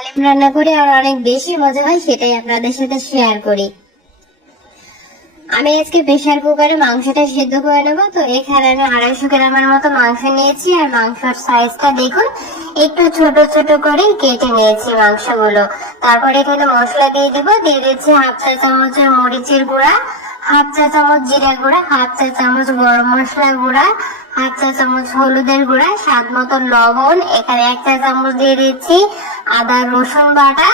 হালিম রান্না করে আর অনেক বেশি মজা হয়, সেটাই আপনাদের সাথে শেয়ার করি। আমি আজকে প্রেসার কুকারে মাংসটা সিদ্ধ করে নেবো। তো এখানে আমি 250 গ্রামের মতো মাংস নিয়েছি, আর মাংসের সাইজটা দেখুন একটু ছোট ছোট করে কেটে নিয়েছি মাংসগুলো। তারপর এখানে মশলা দিয়ে দেবো। দিয়ে দিচ্ছি হাফ চা চামচের মরিচের গুঁড়া, হাফ চা চামচ জিরা গুঁড়া, হাফ চা চামচ গরম মশলা গুঁড়া, হাফ চা চামচ হলুদের গুঁড়া, স্বাদ মতো লবণ। এখানে 1 চা চামচ দিয়ে দিচ্ছি আদা রসুন বাটা,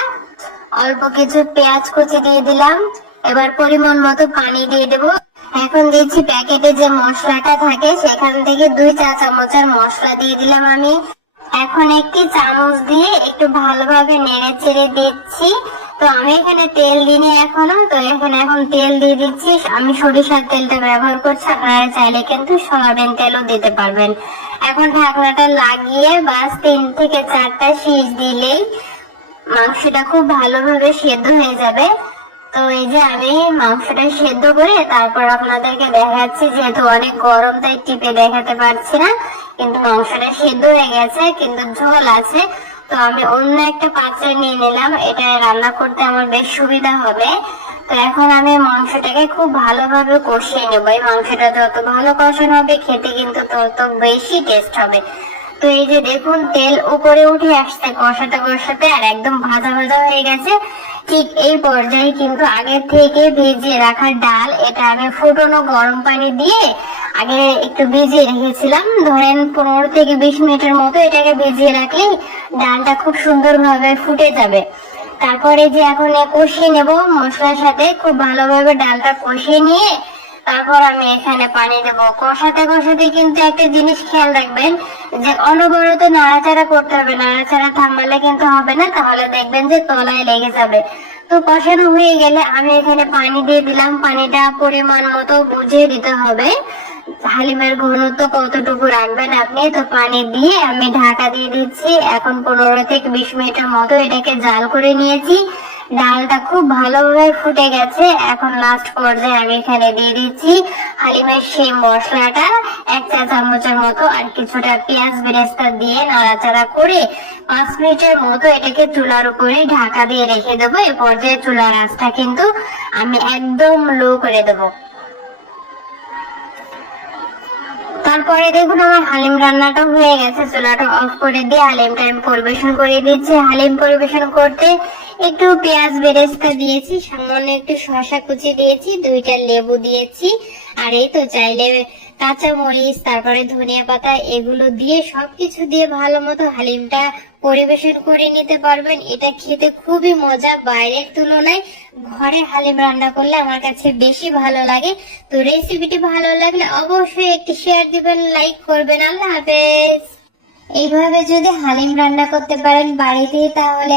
অল্প কিছু পেঁয়াজ কুচি দিয়ে দিলাম। এবার পরিমাণ মতো পানি দিয়ে দেবো। এখন দিচ্ছি প্যাকেটে যে মশলাটা থাকে সেখান থেকে 2 চা চামচের মশলা দিয়ে দিলাম আমি। এখন একটি চামচ দিয়ে একটু ভালোভাবে নেড়ে চেড়ে দিচ্ছি। তো আমি এখানে তেল দিইনি এখনো, তো এখানে এখন তেল দিয়ে দিচ্ছি। আমি সরিষার তেলটা ব্যবহার করছি, আপনারা চাইলে কিন্তু সয়াবিন তেলও দিতে পারবেন। এখন ঢাকনাটা লাগিয়ে বাস 3 থেকে 4টা সিজ দিলেই মাংসটা খুব ভালোভাবে সেদ্ধ হয়ে যাবে। তো এই যে আমি মাংসটা সেদ্ধ করে তারপর আপনাদেরকে দেখাচ্ছি, যেহেতু অনেক গরম তাই টিপে দেখাতে পারছি না, কিন্তু মাংসটা সেদ্ধ হয়ে গেছে, কিন্তু ঝোল আছে। তো আমি অন্য একটা পাত্রে নিয়ে নিলাম, এটা রান্না করতে আমার বেশ সুবিধা হবে। তো এখন আমি মাংসটাকে খুব ভালোভাবে কষিয়ে নেবো। এই মাংসটা যত ভালো কষানো হবে খেতে কিন্তু তত বেশি টেস্ট হবে। তো এই যে দেখুন তেল উপরে উঠে আসছে কষাতে কষাতে, আর একদম ভাজা ভাজা হয়ে গেছে। ঠিক এই পর্যায়ে কিন্তু আগে থেকে ভিজিয়ে রাখা ডাল, এটা আমি ফুটানো গরম পানি দিয়ে আগে একটু ভিজিয়ে রেখেছিলাম। ধরেন 15 থেকে 20 মিনিটের মতো এটাকে ভিজিয়ে রাখলে ডালটা খুব সুন্দরভাবে ফুটে যাবে। তারপরে যে এখন কষিয়ে নেব মশলার সাথে, খুব ভালোভাবে ডালটা কষিয়ে নিয়ে তারপর আমি এখানে পানি দেবো। কষাতে কষাতে কিন্তু একটা জিনিস খেয়াল রাখবেন, যে অনবরত নাড়াচাড়া করতে হবে, নাড়াচাড়া থামালে কিন্তু হবে না, তাহলে দেখবেন যে তলায় লেগে যাবে। তো কষানো হয়ে গেলে আমি এখানে পানি দিয়ে দিলাম। পানিটা পরিমাণ মতো বুঝে দিতে হবে, হালিমের ঘনত্ব কতটুকু রাখবেন আপনি। তো পানি দিয়ে আমি ঢাকা দিয়ে দিচ্ছি। এখন 15 থেকে 20 মিনিটের মতো এটাকে জাল করে নিয়েছি। ডালটা খুব ভালোভাবে ফুটে গেছে। এখন লাস্ট পর্যায়ে আমি এখানে দিয়ে দিচ্ছি হালিমের সেই মশলাটা 1 চা চামচের মতো, আর কিছুটা পেঁয়াজ বেরেস্তা দিয়ে নাড়াচাড়া করে 5 মিনিটের মতো এটাকে চুলার উপরে ঢাকা দিয়ে রেখে দেবো। এই পর্যায়ে চুলার আঁচটা কিন্তু আমি একদম লো করে দেবো। তারপরে দেখুন আমার হালিম রান্নাটা হয়ে গেছে। চুলাটা অফ করে দিয়ে হালিমটা আমি পরিবেশন করে দিচ্ছি। হালিম পরিবেশন করতে একটু পেঁয়াজ বেরেস্তা দিয়েছি, সামান্য একটু শসা কুচি দিয়েছি, 2টা লেবু দিয়েছি, আর এই তো চাইলে কাঁচা মরিচ, তারপরে ধনিয়া পাতা, এগুলো দিয়ে সবকিছু দিয়ে ভালো মতো হালিমটা পরিবেশন করে নিতে পারবেন। এটা খেতে খুবই মজা, বাইরের তুলনায় ঘরে হালিম রান্না করলে আমার কাছে বেশি ভালো লাগে। তো রেসিপিটি ভালো লাগলে অবশ্যই একটি শেয়ার দিবেন, লাইক করবেন। আল্লাহ হাফেজ। এইভাবে যদি হালিম রান্না করতে পারেন বাড়িতে, তাহলে